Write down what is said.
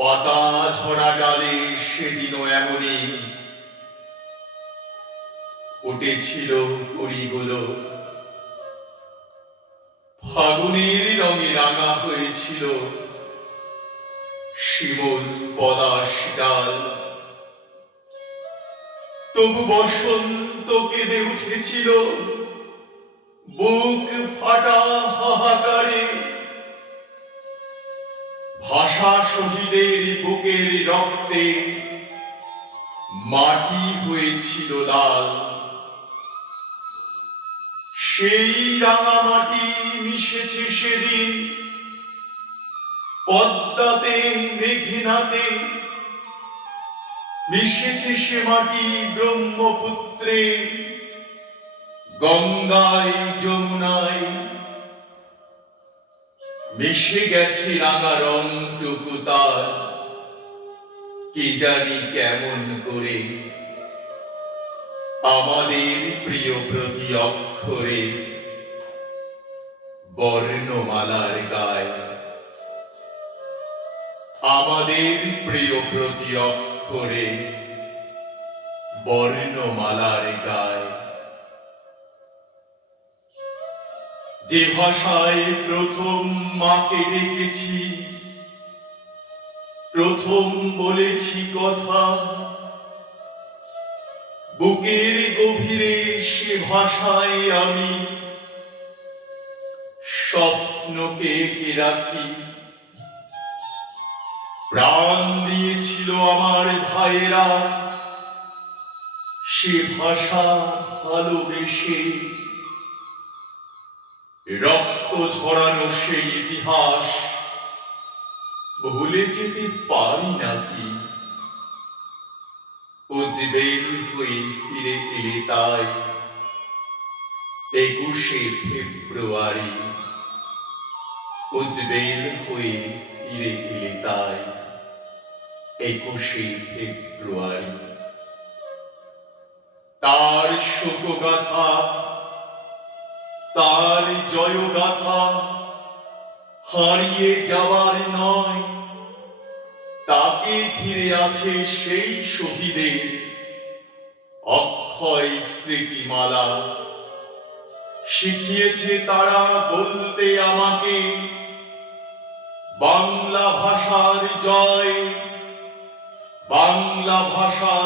পাতা ঝরা ডালে সেদিনও এমনই ফুটেছিল কুড়িগুলো, ফাগুনের রঙে রাঙা হয়েছিল শিমুল পলাশ ডাল। তবু বসন্ত কেঁদে উঠেছিল বুক ফাটা হাহাকারে। ভাষা শহীদের বুকের রক্তে মাটি হয়েছিল লাল। সেই রাঙামাটি মিশেছে সেদিন পদ্মাতে মেঘনাতে, মিশেছে সে মাটি ব্রহ্মপুত্রে গঙ্গায় যমুনায়। মিশে গেছে রাঙা রংটুকু তার, কি জানি কেমন করে আমাদের প্রিয় প্রতি অক্ষরে বর্ণমালার গায়। আমাদের প্রিয় প্রতি অক্ষরে বর্ণমালার গায়। যে ভাষায় প্রথম মাকে ডেকেছি, প্রথম বলেছি কথা, বুকের গভীরে সে ভাষায় আমি স্বপ্নকে এঁকে রাখি। প্রাণ দিয়েছিল আমার ভাইয়েরা সে ভাষা ভালোবেসে। রক্ত ঝরানো সেই ইতিহাস ভুলে যেতে পারি নাকি? উদ্বেল হয়ে ফিরে এলে তাই 21শে ফেব্রুয়ারি। উদ্বেল হয়ে ফিরে এলে তাই 21শে ফেব্রুয়ারি। তার শোকগাথা, তার জয়গাথা হারিয়ে যাওয়ার নয়, তাকে ঘিরে আছে সেই শহীদের অক্ষয় স্মৃতিমালা। শিখিয়েছে তারা বলতে আমাকে বাংলা ভাষার জয়, বাংলা ভাষা